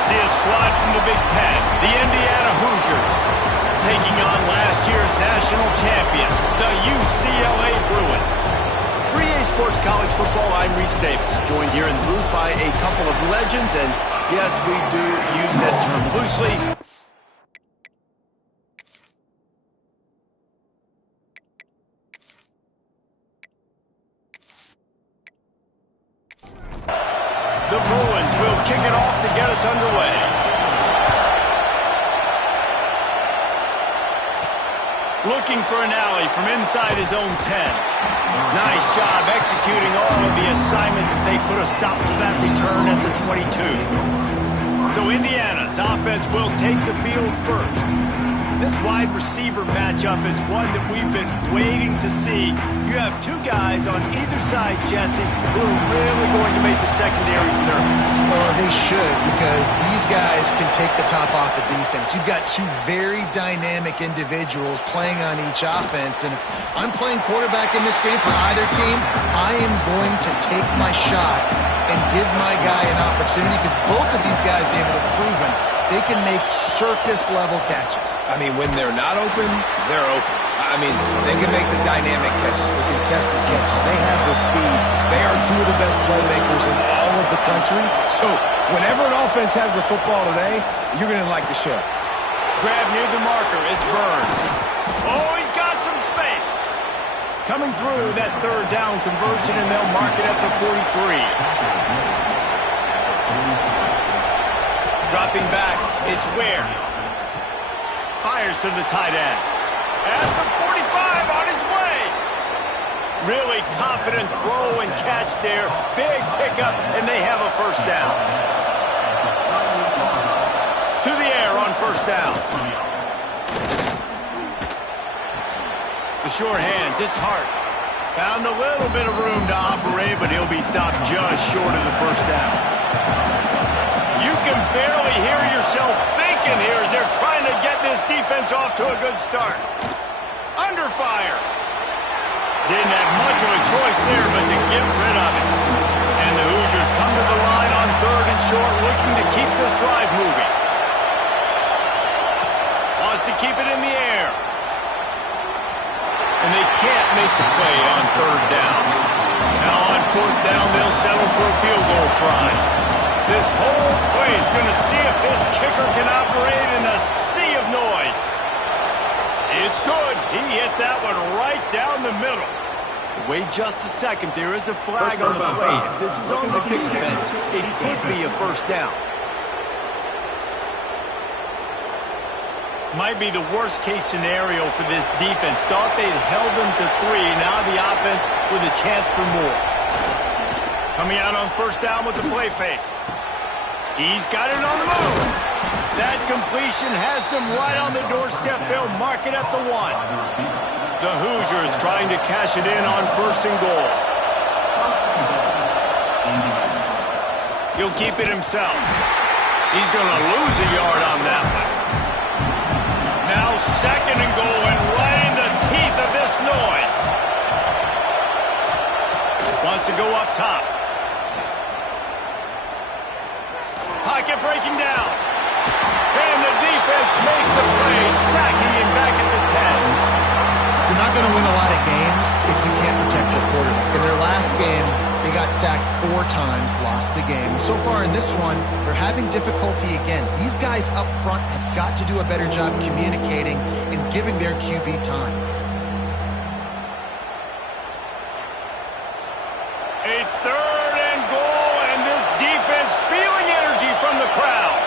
We'll see a squad from the Big Ten, the Indiana Hoosiers, taking on last year's national champions, the UCLA Bruins. For EA Sports College Football, I'm Reese Davis, joined here in the booth by a couple of legends, and yes, we do use that term loosely. The Bruins will kick it off to get us underway. Looking for an alley from inside his own 10. Nice job executing all of the assignments as they put a stop to that return at the 22. So Indiana's offense will take the field first. This wide receiver matchup is one that we've been waiting to see. You have two guys on either side, Jesse, who are really going to make the secondaries nervous. Well, they should, because these guys can take the top off the defense. You've got two very dynamic individuals playing on each offense, and if I'm playing quarterback in this game for either team, I am going to take my shots and give my guy an opportunity, because both of these guys, they've proven they can make circus-level catches. I mean, when they're not open, they're open. I mean, they can make the dynamic catches, the contested catches. They have the speed. They are two of the best playmakers in all of the country. So whenever an offense has the football today, you're going to like the show. Grab near the marker is Burns. Oh, he's got some space. Coming through that third down conversion, and they'll mark it at the 43. Dropping back, it's Ware. Fires to the tight end. At the 45 on his way. Really confident throw and catch there. Big pickup, and they have a first down. To the air on first down. The short hands, it's Hart. Found a little bit of room to operate, but he'll be stopped just short of the first down. You can barely hear yourself thinking here as they're trying to get this defense off to a good start. Under fire. Didn't have much of a choice there but to get rid of it. And the Hoosiers come to the line on third and short, looking to keep this drive moving. Wants to keep it in the air. And they can't make the play on third down. Now on fourth down, they'll settle for a field goal try. This whole play is going to see if this kicker can operate in a sea of noise. It's good. He hit that one right down the middle. Wait just a second. There is a flag on the play. If this is on the defense, it could be a first down. Might be the worst-case scenario for this defense. Thought they'd held them to 3. Now the offense with a chance for more. Coming out on first down with the play fake. He's got it on the move. That completion has them right on the doorstep. They'll mark it at the 1. The Hoosiers trying to cash it in on first and goal. He'll keep it himself. He's going to lose a yard on that one. Now second and goal, and right in the teeth of this noise. Wants to go up top. Pocket breaking down. And the defense makes a play, sacking him back at the 10. You're not going to win a lot of games if you can't protect your quarterback. In their last game, they got sacked 4 times, lost the game. So far in this one, they're having difficulty again. These guys up front have got to do a better job communicating and giving their QB time. A third and goal, and this defense feeling energy from the crowd.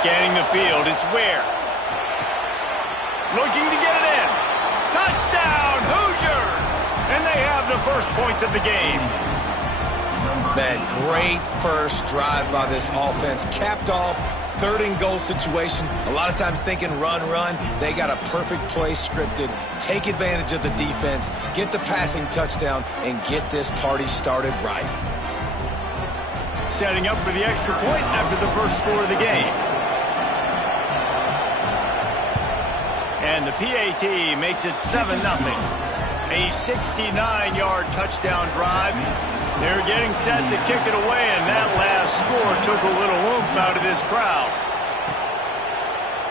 Scanning the field, it's Ware. Looking to get it in. Touchdown, Hoosiers! And they have the first points of the game. Man, great first drive by this offense. Capped off, third and goal situation. A lot of times thinking run, run. They got a perfect play scripted. Take advantage of the defense, get the passing touchdown, and get this party started right. Setting up for the extra point after the first score of the game. And the PAT makes it 7-0. A 69-yard touchdown drive. They're getting set to kick it away, and that last score took a little oomph out of this crowd.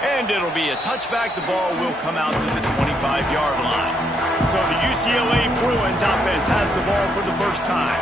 And it'll be a touchback. The ball will come out to the 25-yard line. So the UCLA Bruins offense has the ball for the first time.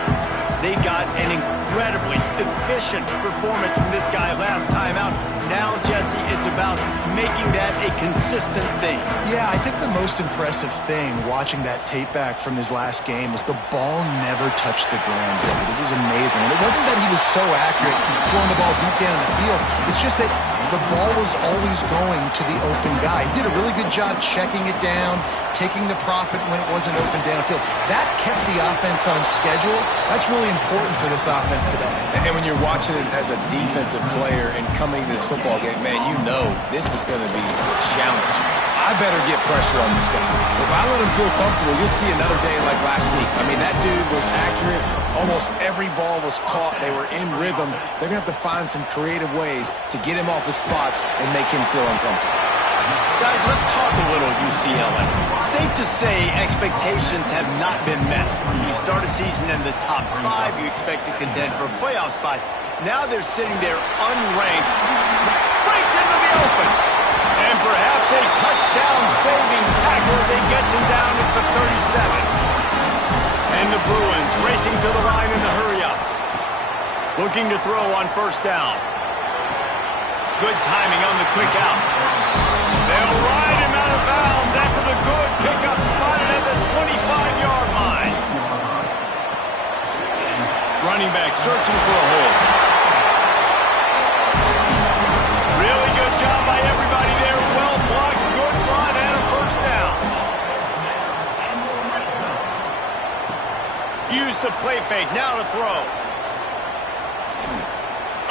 They got an incredibly efficient performance from this guy last time out. Now, Jesse, it's about making that a consistent thing. Yeah, I think the most impressive thing watching that tape back from his last game is the ball never touched the ground, David. It was amazing. And it wasn't that he was so accurate throwing the ball deep down the field. It's just that the ball was always going to the open guy. He did a really good job checking it down, taking the profit when it wasn't open downfield. That kept the offense on schedule. That's really important for this offense today. And when you're watching it as a defensive player and coming to this football game, man, you know this is going to be a challenge. I better get pressure on this guy. If I let him feel comfortable, you'll see another day like last week. I mean, that dude was accurate. Almost every ball was caught. They were in rhythm. They're going to have to find some creative ways to get him off his spots and make him feel uncomfortable. Guys, let's talk a little UCLA. Safe to say expectations have not been met. You start a season in the top 5, you expect to contend for a playoff spot. Now they're sitting there unranked. Breaks into the open. And perhaps a touchdown-saving tackle as he gets him down at the 37. And the Bruins racing to the line in the hurry-up. Looking to throw on first down. Good timing on the quick out. They'll ride him out of bounds after the good pickup spotted at the 25-yard line. Running back searching for a hole. Really good job by everybody there. Well blocked, good run, and a first down. Use the play fake, now to throw.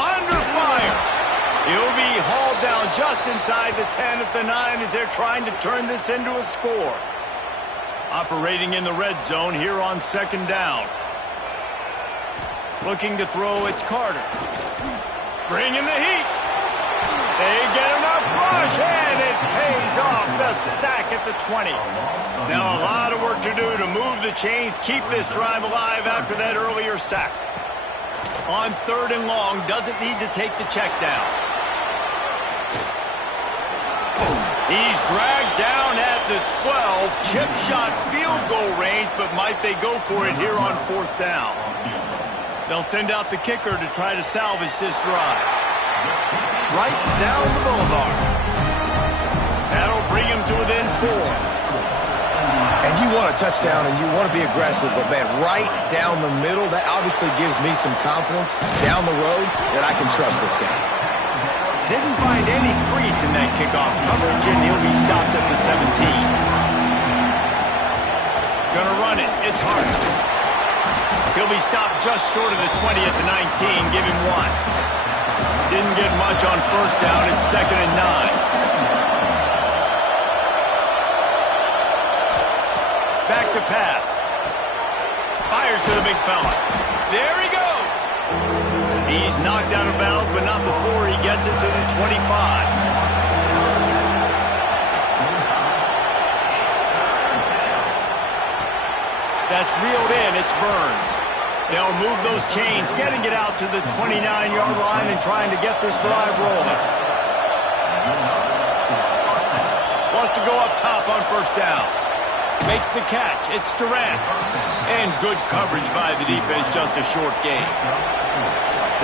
Under fire. He'll be hauled down just inside the 10 at the 9 as they're trying to turn this into a score. Operating in the red zone here on second down. Looking to throw, it's Carter. Bringing the heat. They get enough rush, and it pays off. The sack at the 20. Now a lot of work to do to move the chains, keep this drive alive after that earlier sack. On third and long, doesn't need to take the check down. He's dragged down at the 12. Chip shot field goal range, but might they go for it here on fourth down? They'll send out the kicker to try to salvage this drive. Right down the boulevard. That'll bring him to within 4. And you want a touchdown and you want to be aggressive, but man, right down the middle, that obviously gives me some confidence down the road that I can trust this guy. Didn't find any crease in that kickoff coverage, and he'll be stopped at the 17. Gonna run it. It's hard. He'll be stopped just short of the 20 at the 19. Give him 1. Didn't get much on first down. It's second and 9. Back to pass. Fires to the big fella. There he goes. He's knocked out of bounds, but not before he gets it to the 25. That's reeled in. It's Burns. They'll move those chains, getting it out to the 29-yard line and trying to get this drive rolling. Wants to go up top on first down. Makes the catch. It's Durant. And good coverage by the defense, just a short gain.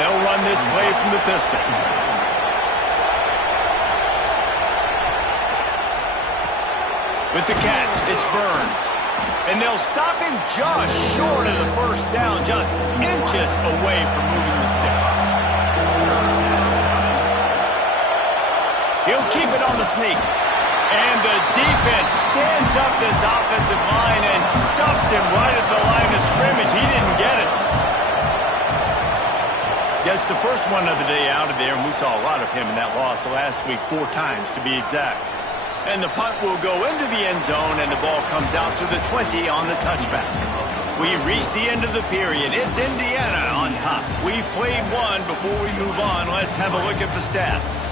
They'll run this play from the pistol. With the catch, it's Burns. And they'll stop him just short of the first down, just inches away from moving the sticks. He'll keep it on the sneak. And the defense stands up this offensive line and stuffs him right at the line of scrimmage. He didn't get it. Gets the first one of the day out of there, and we saw a lot of him in that loss last week, 4 times to be exact. And the punt will go into the end zone, and the ball comes out to the 20 on the touchback. We reach the end of the period. It's Indiana on top. We've played one. Before we move on, let's have a look at the stats.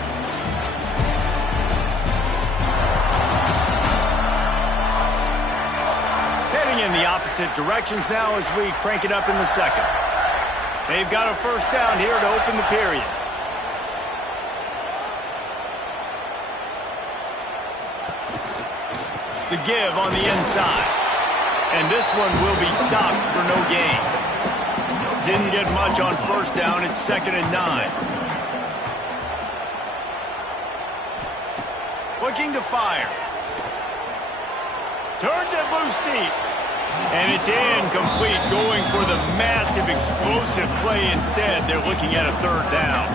in the opposite directions now as we crank it up in the second. They've got a first down here to open the period. The give on the inside. And this one will be stopped for no gain. Didn't get much on first down. It's 2nd and 9. Looking to fire. Turns it loose deep. And it's incomplete, going for the massive explosive play instead. They're looking at a 3rd down.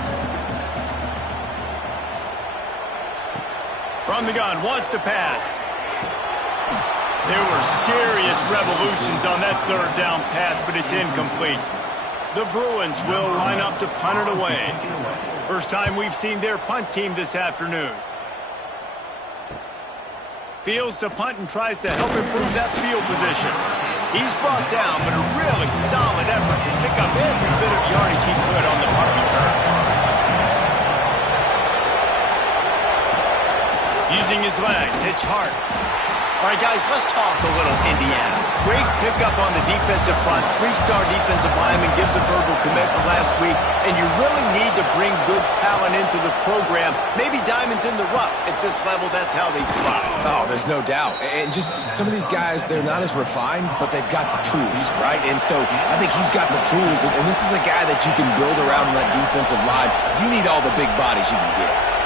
From the gun, wants to pass. There were serious revolutions on that 3rd down pass, but it's incomplete. The Bruins will line up to punt it away. First time we've seen their punt team this afternoon. Fields to punt and tries to help improve that field position. He's brought down, but a really solid effort to pick up every bit of yardage he could on the punt return. Using his legs, hits hard. All right, guys, let's talk a little Indiana. Great pickup on the defensive front. 3-star defensive lineman gives a verbal commitment last week, and you really need to bring good talent into the program. Maybe diamonds in the rough. At this level, that's how they fly. Oh, there's no doubt. And just some of these guys, they're not as refined, but they've got the tools, right? And so I think he's got the tools, and this is a guy that you can build around in that defensive line. You need all the big bodies you can get.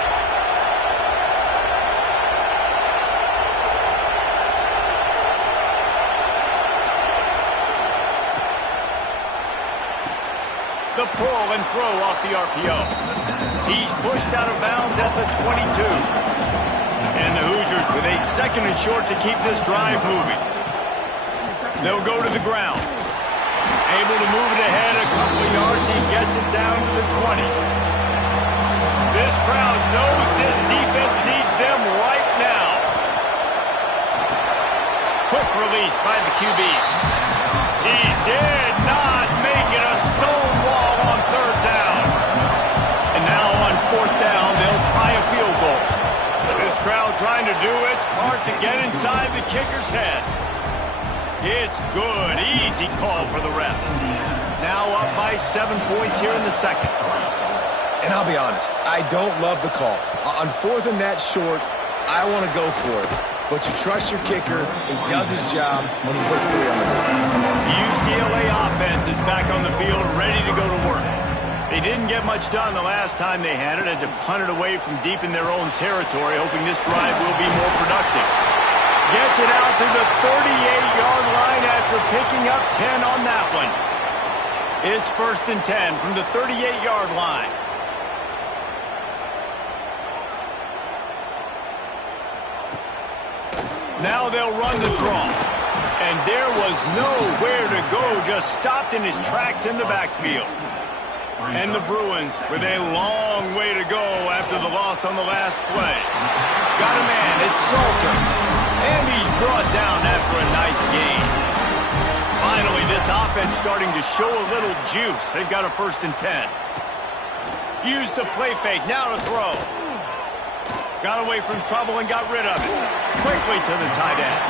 The pull and throw off the RPO. He's pushed out of bounds at the 22. And the Hoosiers with a 2nd and short to keep this drive moving. They'll go to the ground. Able to move it ahead a couple of yards. He gets it down to the 20. This crowd knows this defense needs them right now. Quick release by the QB. He did not make it a stone wall on 3rd down. And now on 4th down, they'll try a field goal. This crowd trying to do its part to get inside the kicker's head. It's good. Easy call for the refs. Now up by 7 points here in the second. And I'll be honest, I don't love the call. On 4th and that short, I want to go for it. But you trust your kicker. He does his job when he puts 3 on the board. UCLA offense is back on the field, ready to go to work. They didn't get much done the last time they had it. Had to punt it away from deep in their own territory, hoping this drive will be more productive. Gets it out to the 38-yard line after picking up 10 on that one. It's 1st and 10 from the 38-yard line. Now they'll run the draw. And there was nowhere to go, just stopped in his tracks in the backfield. And the Bruins with a long way to go after the loss on the last play. Got a man, it's Salter. And he's brought down after a nice gain. Finally, this offense starting to show a little juice. They've got a 1st and 10. Used the play fake, now to throw. Got away from trouble and got rid of it. Quickly to the tight end.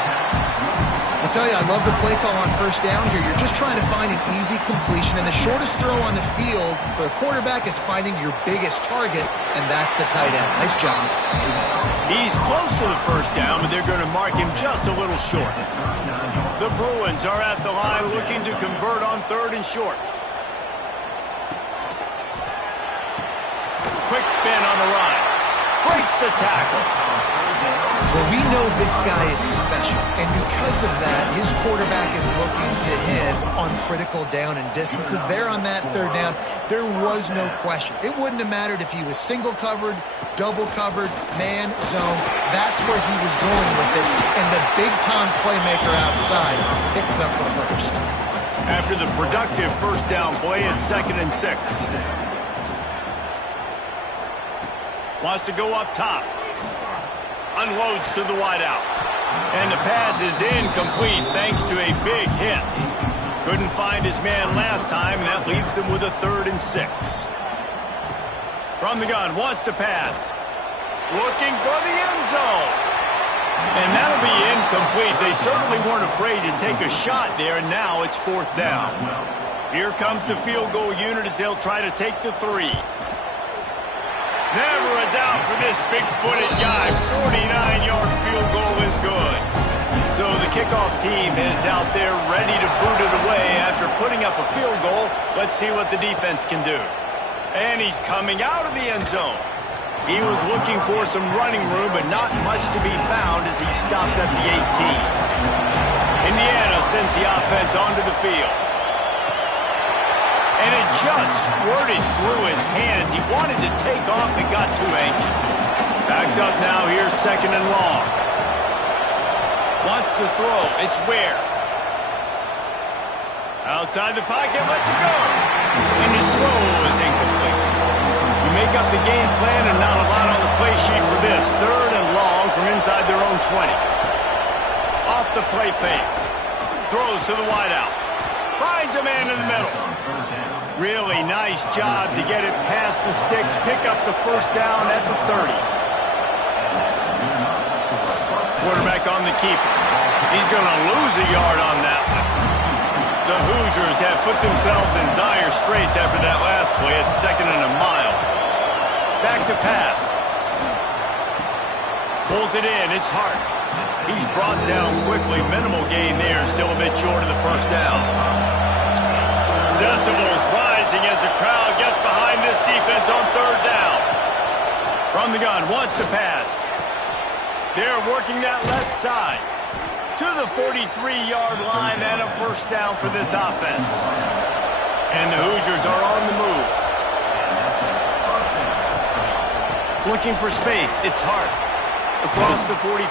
I'll tell you, I love the play call on 1st down here. You're just trying to find an easy completion, and the shortest throw on the field for the quarterback is finding your biggest target, and that's the tight end. Nice job. He's close to the 1st down, but they're going to mark him just a little short. The Bruins are at the line looking to convert on 3rd and short. Quick spin on the run. Breaks the tackle. Well, we know this guy is special, and because of that, his quarterback is looking to him on critical down and distances. There on that 3rd down, there was no question. It wouldn't have mattered if he was single covered, double covered, man, zone. That's where he was going with it, and the big-time playmaker outside picks up the 1st. After the productive 1st down play, it's 2nd and 6. Wants to go up top. Unloads to the wideout. And the pass is incomplete thanks to a big hit. Couldn't find his man last time, and that leaves him with a 3rd and 6. From the gun, wants to pass. Looking for the end zone. And that'll be incomplete. They certainly weren't afraid to take a shot there, and now it's 4th down. Here comes the field goal unit as they'll try to take the 3. Never a doubt for this big-footed guy. 49-yard field goal is good. So the kickoff team is out there ready to boot it away after putting up a field goal. Let's see what the defense can do. And he's coming out of the end zone. He was looking for some running room, but not much to be found as he stopped at the 18. Indiana sends the offense onto the field. And it just squirted through his hands. He wanted to take off and got too anxious. Backed up now, here's 2nd and long. Wants to throw, it's Ware. Outside the pocket, lets it go. And his throw is incomplete. You make up the game plan and not a lot on the play sheet for this. 3rd and long from inside their own 20. Off the play fake. Throws to the wideout. Finds a man in the middle. Really nice job to get it past the sticks. Pick up the 1st down at the 30. Quarterback on the keeper. He's going to lose a yard on that one. The Hoosiers have put themselves in dire straits after that last play. It's 2nd and a mile. Back to pass. Pulls it in. It's Hart. He's brought down quickly. Minimal gain there. Still a bit short of the 1st down. Decibels rising as the crowd gets behind this defense on 3rd down. From the gun. Wants to pass. They're working that left side to the 43-yard line and a 1st down for this offense. And the Hoosiers are on the move. Looking for space. It's Hart. Across the 45.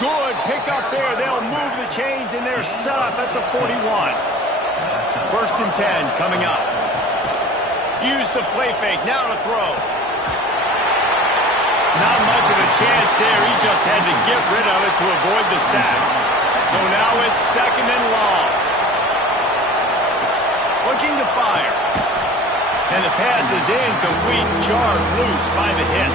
Good pick up there. They'll move the chains, and they're set up at the 41. 1st and 10 coming up. Use the play fake. Now to throw. Not much of a chance there. He just had to get rid of it to avoid the sack. So now it's 2nd and long. Looking to fire. And the pass is incomplete. Jarred loose by the hit.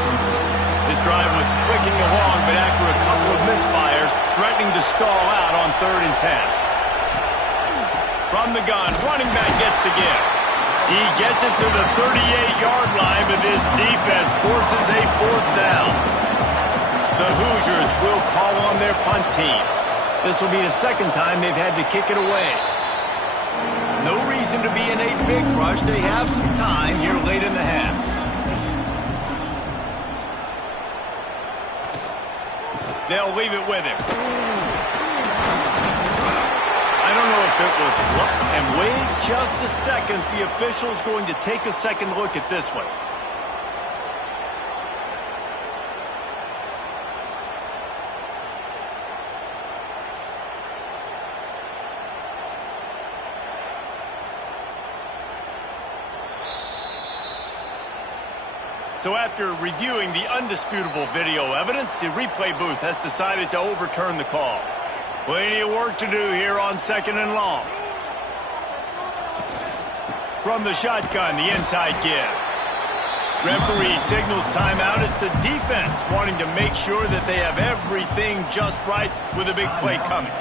This drive was clicking along, but after a couple of misfires, threatening to stall out on 3rd and 10. From the gun, running back gets to give. He gets it to the 38-yard line, but his defense forces a 4th down. The Hoosiers will call on their punt team. This will be the 2nd time they've had to kick it away. No reason to be in a big rush. They have some time here late in the half. They'll leave it with him. I don't know if it was luck. And wait just a second. The official's going to take a second look at this one. So after reviewing the undisputable video evidence, the replay booth has decided to overturn the call. Plenty of work to do here on 2nd and long. From the shotgun, the inside give. Referee signals timeout. It's the defense wanting to make sure that they have everything just right with a big play coming.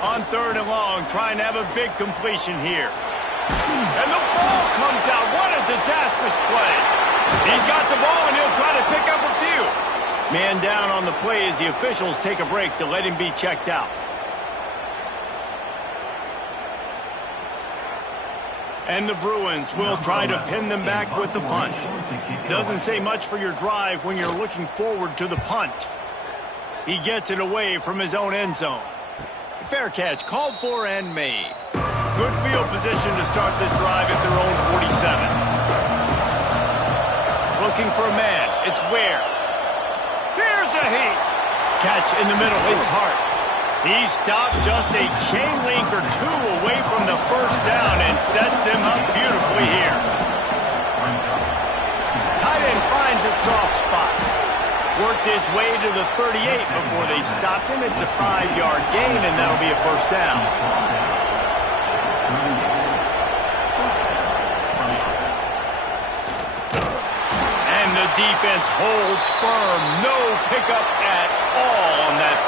On 3rd and long, trying to have a big completion here. And the ball comes out. What a disastrous play. He's got the ball, and he'll try to pick up a few. Man down on the play as the officials take a break to let him be checked out. And the Bruins will try to pin them back with the punt. Doesn't say much for your drive when you're looking forward to the punt. He gets it away from his own end zone. Fair catch, called for and made. Good field position to start this drive at their own 47. Looking for a man. It's Ware. Here's a heat. Catch in the middle. It's Hart. He stopped just a chain link or two away from the 1st down and sets them up beautifully here. Tight end finds a soft spot. Worked his way to the 38 before they stopped him. It's a 5-yard gain, and that'll be a 1st down. And the defense holds firm. No pickup at all on that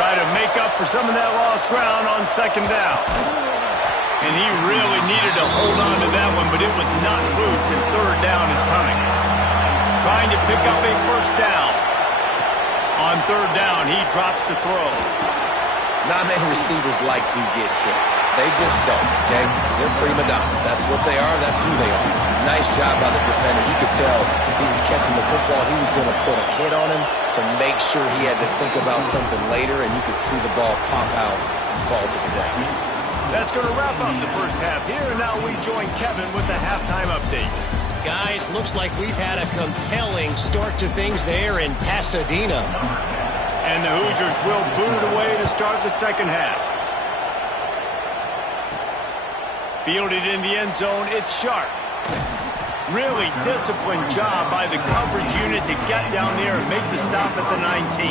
Try to make up for some of that lost ground on second down. And he really needed to hold on to that one, but it was not loose, and third down is coming. Trying to pick up a first down. On third down, he drops the throw. Not many receivers like to get hit. They just don't, okay? They're prima donnas. That's what they are. That's who they are. Nice job by the defender. You could tell he was catching the football. He was going to put a hit on him to make sure he had to think about something later, and you could see the ball pop out and fall to the ground. That's going to wrap up the first half here, and now we join Kevin with the halftime update. Guys, looks like we've had a compelling start to things there in Pasadena. And the Hoosiers will boot it away to start the second half. Fielded in the end zone, it's Sharp. Really disciplined job by the coverage unit to get down there and make the stop at the 19.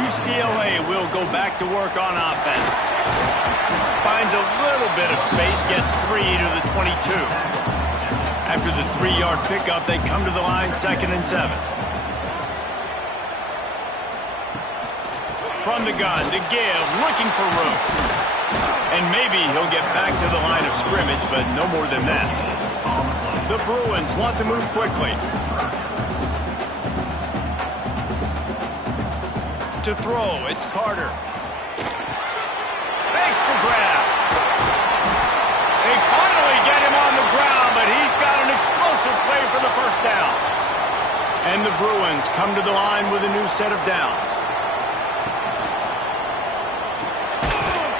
UCLA will go back to work on offense. Finds a little bit of space, gets 3 to the 22. After the 3-yard pickup, they come to the line, 2nd and 7. From the gun to give, looking for room. And maybe he'll get back to the line of scrimmage, but no more than that. The Bruins want to move quickly. To throw, it's Carter. Makes the grab. They finally get him on the ground, but he's got an explosive play for the first down. And the Bruins come to the line with a new set of downs.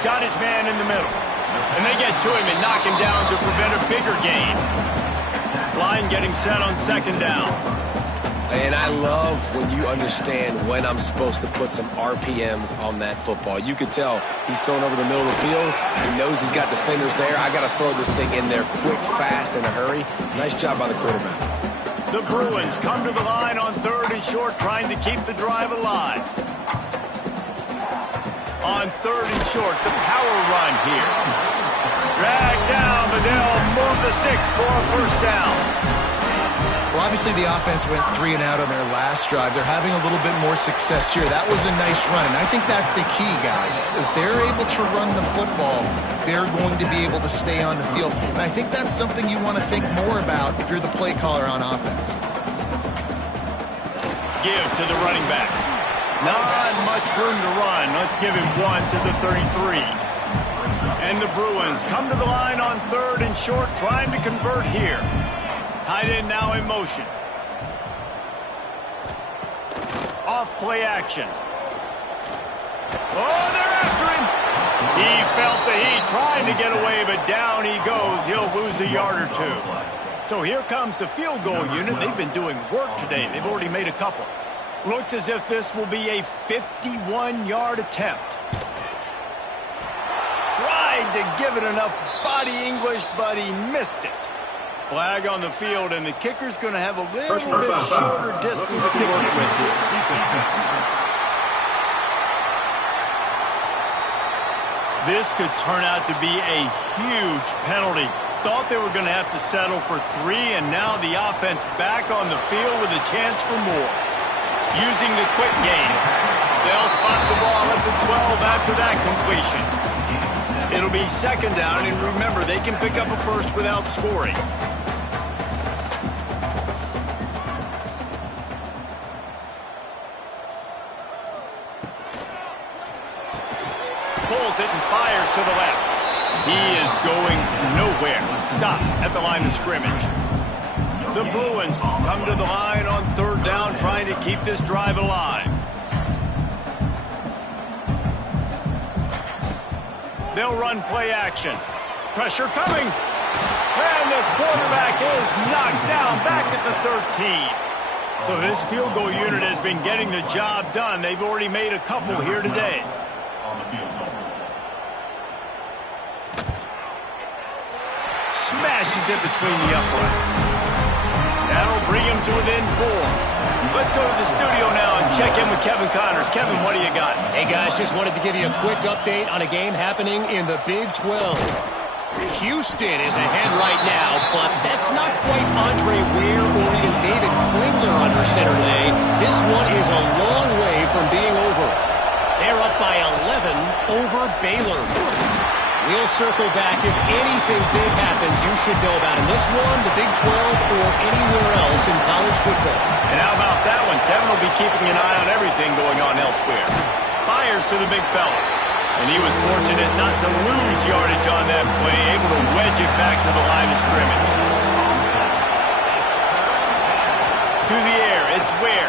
Got his man in the middle. And they get to him and knock him down to prevent a bigger gain. Line getting set on second down. And I love when you understand when I'm supposed to put some RPMs on that football. You could tell he's thrown over the middle of the field. He knows he's got defenders there. I got to throw this thing in there quick, fast, in a hurry. Nice job by the quarterback. The Bruins come to the line on 3rd and short, trying to keep the drive alive. On 3rd and short, the power run here. Dragged down, but they'll move the sticks for a first down. Well, obviously the offense went 3 and out on their last drive. They're having a little bit more success here. That was a nice run, and I think that's the key, guys. If they're able to run the football, they're going to be able to stay on the field. And I think that's something you want to think more about if you're the play caller on offense. Give to the running back. Not much room to run. Let's give him 1 to the 33. And the Bruins come to the line on 3rd and short, trying to convert here. Tight end now in motion. Off play action. Oh, they're after him. He felt the heat trying to get away, but down he goes. He'll lose a yard or 2. So here comes the field goal unit. They've been doing work today. They've already made a couple. Looks as if this will be a 51-yard attempt. Tried to give it enough body English, but he missed it. Flag on the field, and the kicker's going to have a little bit shorter distance to work with here. This could turn out to be a huge penalty. Thought they were going to have to settle for 3, and now the offense back on the field with a chance for more. Using the quick game. They'll spot the ball at the 12 after that completion. It'll be second down, and remember, they can pick up a first without scoring. Pulls it and fires to the left. He is going nowhere. Stop at the line of scrimmage. The Bruins come to the line on 3rd down, trying to keep this drive alive. They'll run play action. Pressure coming. And the quarterback is knocked down back at the 13. So this field goal unit has been getting the job done. They've already made a couple here today. Smashes it between the uprights. That'll bring him to within 4. Let's go to the studio now and check in with Kevin Connors. Kevin, what do you got? Hey, guys, just wanted to give you a quick update on a game happening in the Big 12. Houston is ahead right now, but that's not quite Andre Ware or even David Klingler under center today. This one is a long way from being over. There over Baylor. We'll circle back. If anything big happens, you should know about in this one, the Big 12, or anywhere else in college football. And how about that one? Kevin will be keeping an eye on everything going on elsewhere. Fires to the big fella. And he was fortunate not to lose yardage on that play, able to wedge it back to the line of scrimmage. To the air, it's Ware.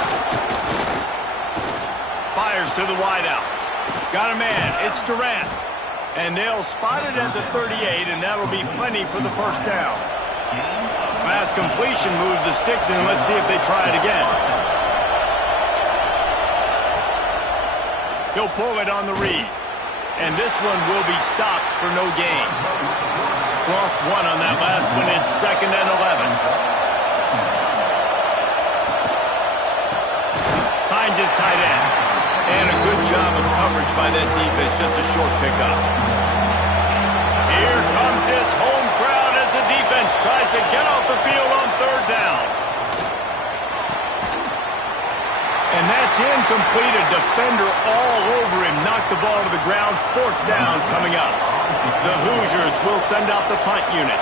Fires to the wideout. Got a man, it's Durant. And they'll spot it at the 38, and that'll be plenty for the first down. Pass completion moved the sticks, and let's see if they try it again. He'll pull it on the read. And this one will be stopped for no gain. Lost one on that last one. It's 2nd and 11. Finds his tight end. And a good job of coverage by that defense. Just a short pickup. Here comes this home crowd as the defense tries to get off the field on 3rd down. And that's incomplete. A defender all over him. Knocked the ball to the ground. 4th down coming up. The Hoosiers will send out the punt unit.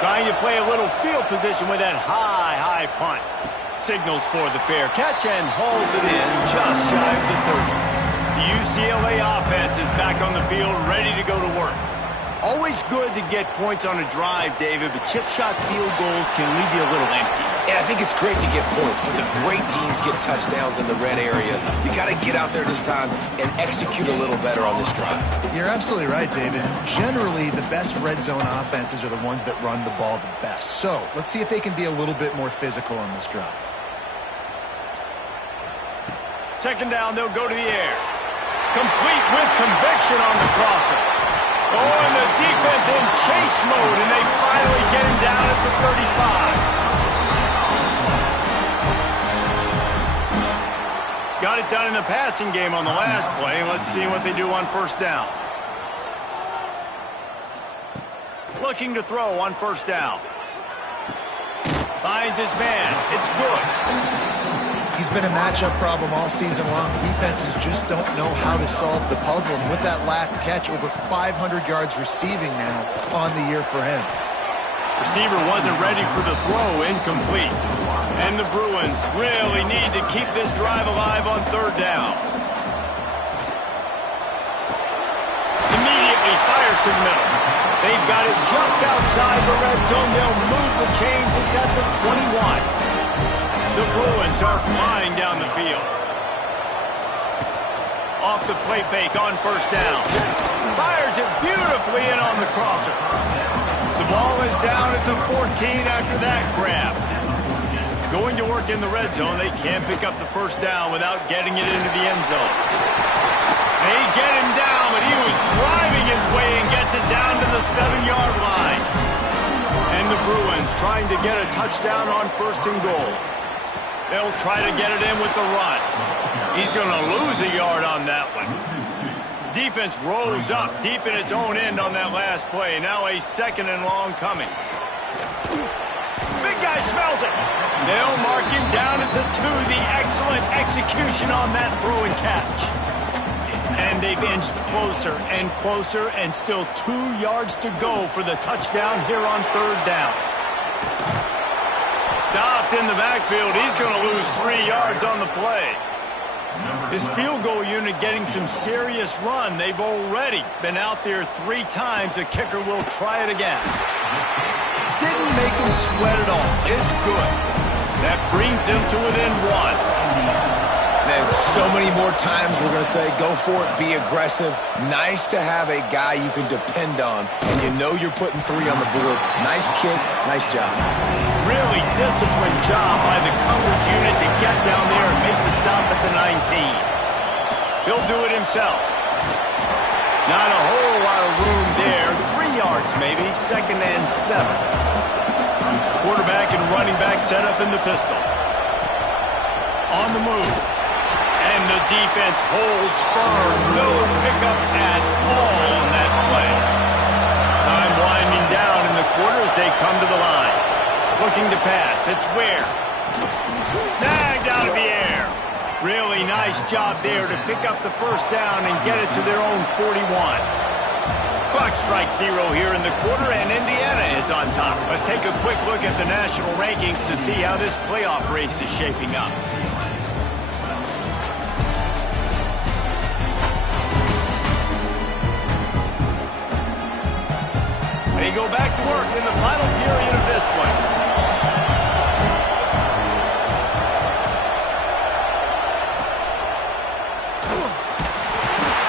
Trying to play a little field position with that high punt. Signals for the fair catch and hauls it in just shy of the 30. The UCLA offense is back on the field, ready to go to work. Always good to get points on a drive, David, but chip shot field goals can leave you a little empty. And I think it's great to get points, but the great teams get touchdowns in the red area. You got to get out there this time and execute a little better on this drive. You're absolutely right, David. Generally, the best red zone offenses are the ones that run the ball the best. So let's see if they can be a little bit more physical on this drive. 2nd down, they'll go to the air. Complete with conviction on the crosser. Oh, and the defense in chase mode, and they finally get him down at the 35. Got it done in the passing game on the last play. Let's see what they do on 1st down. Looking to throw on 1st down. Finds his man. It's good. He's been a matchup problem all season long. Defenses just don't know how to solve the puzzle. And with that last catch, over 500 yards receiving now on the year for him. Receiver wasn't ready for the throw, incomplete. And the Bruins really need to keep this drive alive on 3rd down. Immediately fires to the middle. They've got it just outside the red zone. They'll move the chains. It's at the 21. The Bruins are flying down the field. Off the play fake on 1st down. Fires it beautifully in on the crosser. The ball is down at the 14 after that grab. Going to work in the red zone. They can't pick up the 1st down without getting it into the end zone. They get him down, but he was driving his way and gets it down to the 7-yard line. And the Bruins trying to get a touchdown on 1st and goal. They'll try to get it in with the run. He's going to lose a yard on that one. Defense rolls up deep in its own end on that last play. Now a 2nd and long coming. Big guy smells it. They'll mark him down at the 2. The excellent execution on that throw and catch. And they've inched closer and closer, and still 2 yards to go for the touchdown here on 3rd down. Stopped in the backfield. He's going to lose 3 yards on the play. His field goal unit getting some serious run. They've already been out there 3 times. The kicker will try it again. Didn't make him sweat at all. It's good. That brings him to within 1. And so many more times we're going to say, go for it, be aggressive. Nice to have a guy you can depend on, and you know you're putting 3 on the board. Nice kick, nice job. Really disciplined job by the coverage unit to get down there and make the stop at the 19. He'll do it himself. Not a whole lot of room there. 3 yards maybe, 2nd and 7. Quarterback and running back set up in the pistol. On the move. And the defense holds firm. No pickup at all on that play. Time winding down in the quarter as they come to the line. Looking to pass. It's Ware. Snagged out of the air. Really nice nice job there to pick up the first down and get it to their own 41. Clock strikes 0 here in the quarter, and Indiana is on top. Let's take a quick look at the national rankings to see how this playoff race is shaping up. They go back to work in the final period of this one.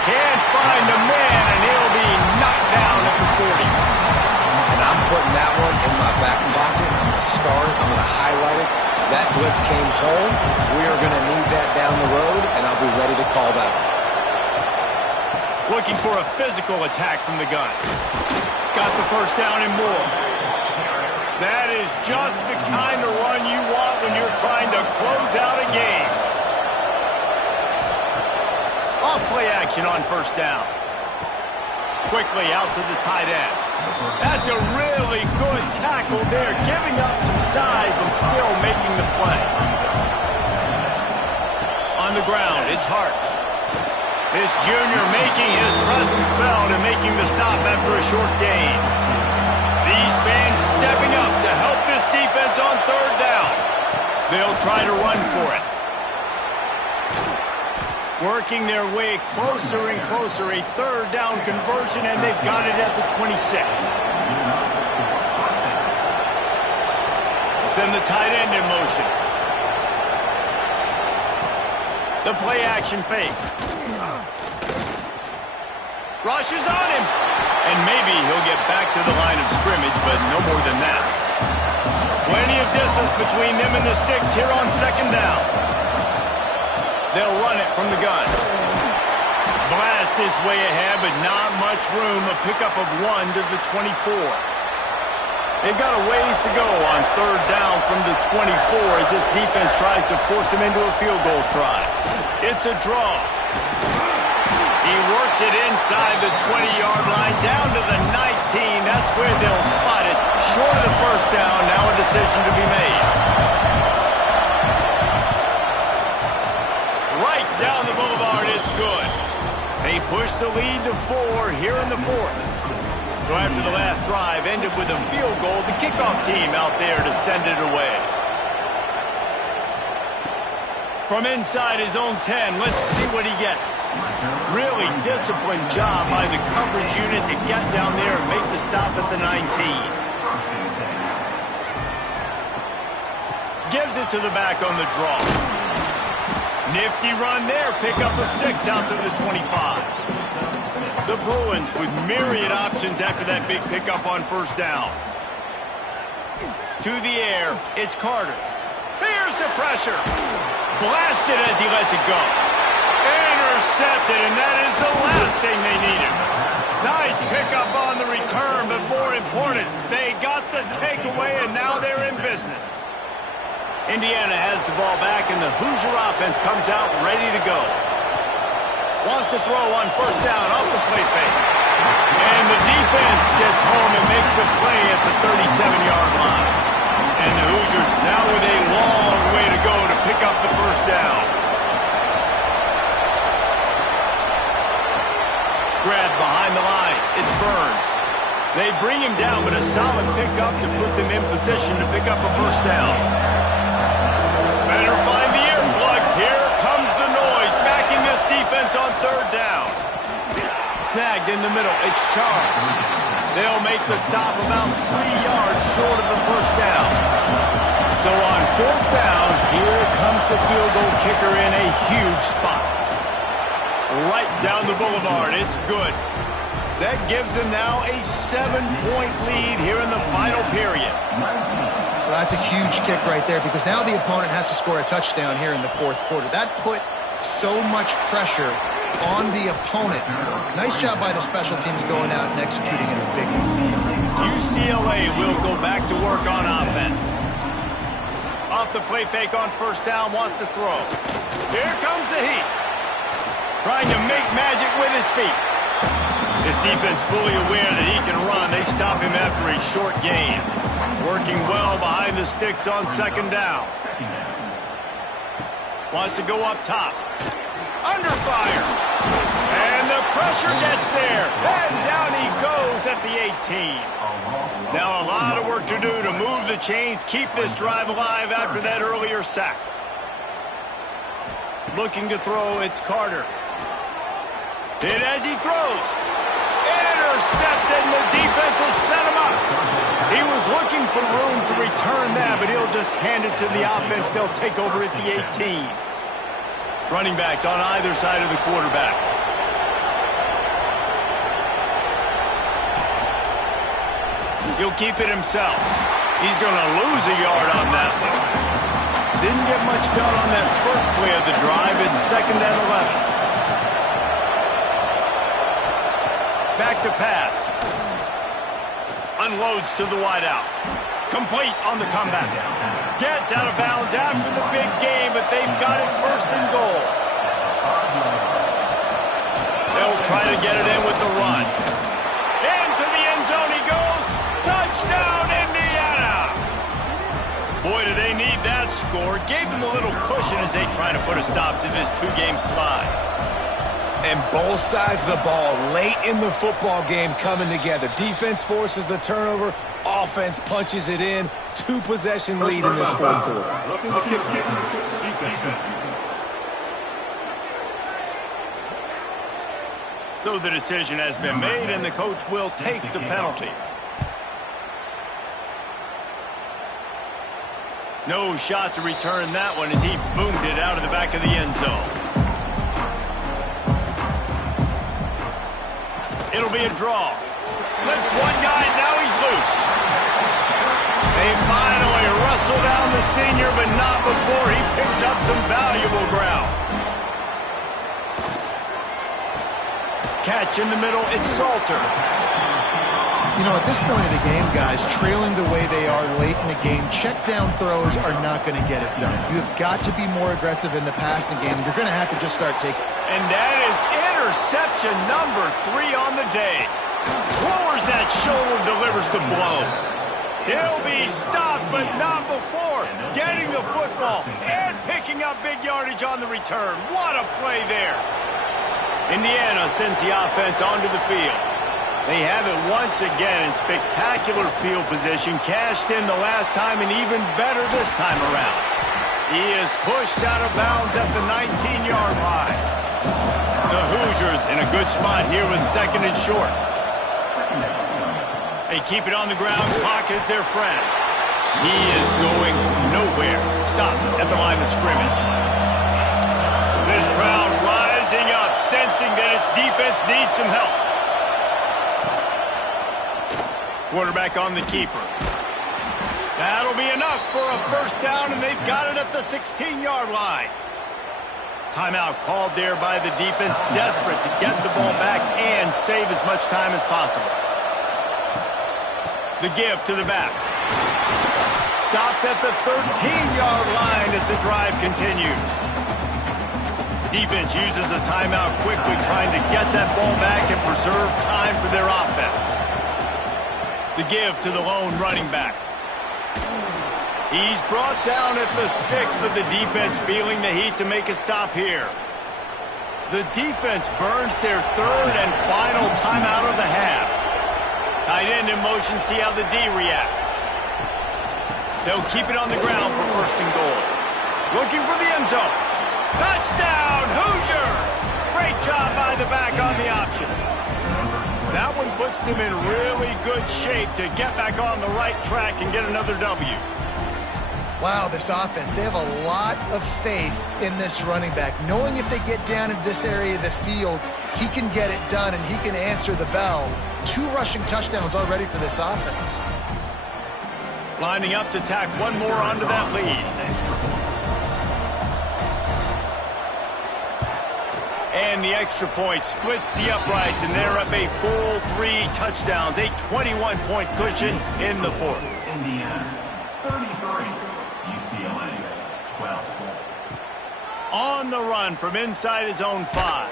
Can't find a man, and he'll be knocked down at the 40. And I'm putting that one in my back pocket. I'm going to start it. I'm going to highlight it. That blitz came home. We are going to need that down the road, and I'll be ready to call that one. Looking for a physical attack from the gun. Got the first down and more. That is just the kind of run you want when you're trying to close out a game. Off play action on first down. Quickly out to the tight end. That's a really good tackle there, giving up some size and still making the play. On the ground, it's Hart. This junior making his presence felt and making the stop after a short gain. These fans stepping up to help this defense on third down. They'll try to run for it. Working their way closer and closer, a third down conversion, and they've got it at the 26. Send the tight end in motion. The play action fake. Rushes on him. And maybe he'll get back to the line of scrimmage, but no more than that. Plenty of distance between them and the sticks here on second down. They'll run it from the gun. Blast his way ahead, but not much room. A pickup of 1 to the 24. They've got a ways to go on third down from the 24 as this defense tries to force them into a field goal try. It's a draw. He works it inside the 20-yard line down to the 19. That's where they'll spot it. Short of the first down, now a decision to be made. Right down the boulevard, it's good. They push the lead to 4 here in the fourth. So after the last drive ended with a field goal, the kickoff team out there to send it away. From inside his own 10, let's see what he gets. Really disciplined job by the coverage unit to get down there and make the stop at the 19. Gives it to the back on the draw. Nifty run there, pickup of 6 out to the 25. The Bruins with myriad options after that big pickup on first down. To the air, it's Carter. Here's the pressure. Blasted as he lets it go. Intercepted, and that is the last thing they needed. Nice pickup on the return, but more important, they got the takeaway, and now they're in business. Indiana has the ball back, and the Hoosier offense comes out ready to go. Wants to throw on first down off the play fake. And the defense gets home and makes a play at the 37-yard line. And the Hoosiers now with a long way to go to pick up the first down. Grab behind the line. It's Burns. They bring him down, but a solid pickup to put them in position to pick up a first down. Better find the earplugs. Here comes the noise, backing this defense on third down. Snagged in the middle. It's Charles. They'll make the stop about 3 yards short of the first down. So on fourth down, here comes the field goal kicker in a huge spot. Right down the boulevard. It's good. That gives them now a 7-point lead here in the final period. Well, that's a huge kick right there because now the opponent has to score a touchdown here in the fourth quarter. That put so much pressure on the opponent. Nice job by the special teams going out and executing in a big one. UCLA will go back to work on offense. Off the play fake on first down, wants to throw. Here comes the heat. Trying to make magic with his feet. This defense fully aware that he can run. They stop him after a short gain. Working well behind the sticks on second down. Wants to go up top. Under fire. And the pressure gets there. And down he goes at the 18. Now a lot of work to do to move the chains, keep this drive alive after that earlier sack. Looking to throw, it's Carter. Hit as he throws. Intercepted, and the defense has set him up. He was looking for room to return that, but he'll just hand it to the offense. They'll take over at the 18. Running backs on either side of the quarterback. He'll keep it himself. He's going to lose a yard on that one. Didn't get much done on that first play of the drive. It's 2nd and 11. Back to pass. Unloads to the wideout. Complete on the comeback. Gets out of bounds after the big game, but they've got it 1st and goal. They'll try to get it in with the run. Into the end zone he goes. Touchdown, Indiana! Boy, do they need that score. Gave them a little cushion as they try to put a stop to this 2-game slide. And both sides of the ball late in the football game coming together. Defense forces the turnover. Offense punches it in. 2-possession lead in this 4th quarter. So the decision has been made, and the coach will take the penalty. No shot to return that one as he boomed it out of the back of the end zone. It'll be a draw. Slips one guy, now he's loose. They finally wrestle down the senior, but not before he picks up some valuable ground. Catch in the middle, it's Salter. You know, at this point of the game, guys, trailing the way they are late in the game, check down throws are not going to get it done. You've got to be more aggressive in the passing game. You're going to have to just start taking. And that is interception number 3 on the day. Lowers that shoulder, delivers the blow. He'll be stopped, but not before getting the football and picking up big yardage on the return. What a play there. Indiana sends the offense onto the field. They have it once again in spectacular field position, cashed in the last time and even better this time around. He is pushed out of bounds at the 19-yard line. The Hoosiers in a good spot here with 2nd and short. They keep it on the ground. Clock is their friend. He is going nowhere. Stop at the line of scrimmage. This crowd rising up, sensing that its defense needs some help. Quarterback on the keeper. That'll be enough for a 1st down, and they've got it at the 16-yard line. Timeout called there by the defense, desperate to get the ball back and save as much time as possible. The give to the back. Stopped at the 13-yard line as the drive continues. Defense uses a timeout quickly, trying to get that ball back and preserve time for their offense. The give to the lone running back. He's brought down at the 6, but the defense feeling the heat to make a stop here. The defense burns their 3rd and final timeout of the half. Tight end in motion, see how the D reacts. They'll keep it on the ground for 1st and goal. Looking for the end zone. Touchdown, Hoosiers! Great job by the back on the option. That one puts them in really good shape to get back on the right track and get another W. Wow, this offense, they have a lot of faith in this running back, knowing if they get down into this area of the field, he can get it done and he can answer the bell. 2 rushing touchdowns already for this offense. Lining up to tack one more onto that lead. And the extra point splits the uprights, and they're up a full 3 touchdowns, a 21-point cushion in the 4th. Indiana, 33. UCLA, 12. On the run from inside his own 5.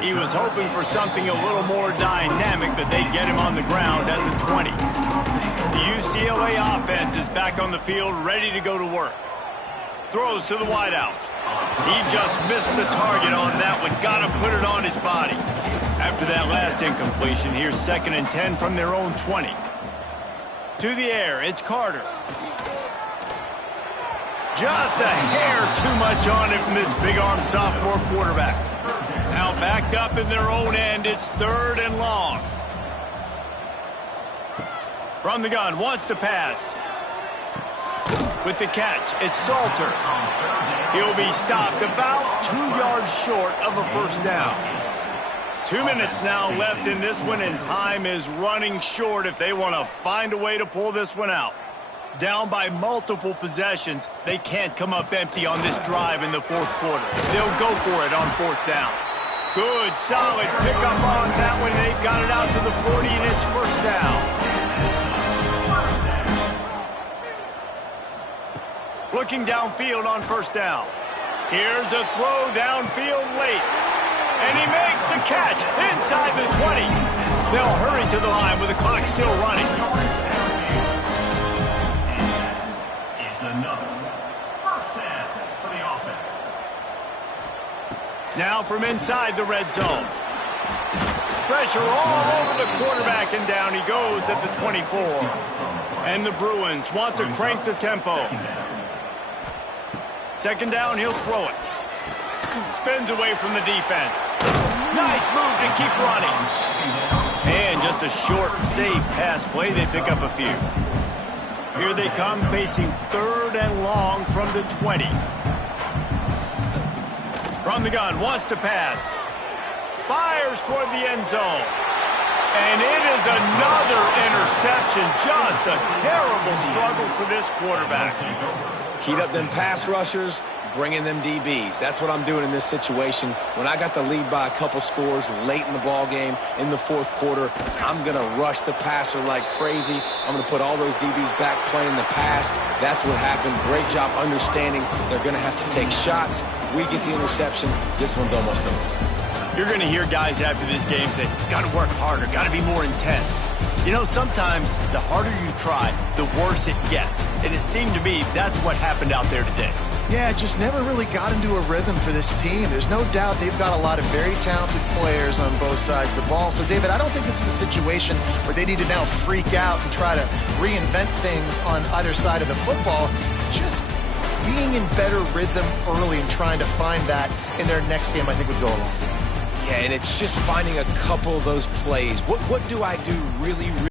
He was hoping for something a little more dynamic, but they get him on the ground at the 20. The UCLA offense is back on the field, ready to go to work. Throws to the wideout. He just missed the target on that one. Got to put it on his body. After that last incompletion, here's 2nd and 10 from their own 20. To the air, it's Carter. Just a hair too much on it from this big-armed sophomore quarterback. Now backed up in their own end, it's 3rd and long. From the gun, wants to pass. With the catch, it's Salter. He'll be stopped about 2 yards short of a first down. 2 minutes now left in this one, and time is running short if they want to find a way to pull this one out. Down by multiple possessions, they can't come up empty on this drive in the 4th quarter. They'll go for it on 4th down. Good, solid pickup on that one. They've got it out to the 40, and it's first down. Looking downfield on first down. Here's a throw downfield late. And he makes the catch inside the 20. They'll hurry to the line with the clock still running. It's another first down for the offense. Now from inside the red zone. Pressure all over the quarterback, and down he goes at the 24. And the Bruins want to crank the tempo. 2nd down, he'll throw it. Spins away from the defense. Nice move to keep running. And just a short, safe pass play. They pick up a few. Here they come facing 3rd and long from the 20. From the gun, wants to pass. Fires toward the end zone. And it is another interception. Just a terrible struggle for this quarterback. Heat up them pass rushers, bring in them DBs. That's what I'm doing in this situation. When I got the lead by a couple scores late in the ball game, in the 4th quarter, I'm going to rush the passer like crazy. I'm going to put all those DBs back playing the pass. That's what happened. Great job understanding they're going to have to take shots. We get the interception. This one's almost over. You're going to hear guys after this game say, got to work harder, got to be more intense. You know, sometimes the harder you try, the worse it gets. And it seemed to me that's what happened out there today. Yeah, it just never really got into a rhythm for this team. There's no doubt they've got a lot of very talented players on both sides of the ball. So, David, I don't think this is a situation where they need to now freak out and try to reinvent things on either side of the football. Just being in better rhythm early and trying to find that in their next game, I think, would go a long way. Yeah, and it's just finding a couple of those plays. What do I do really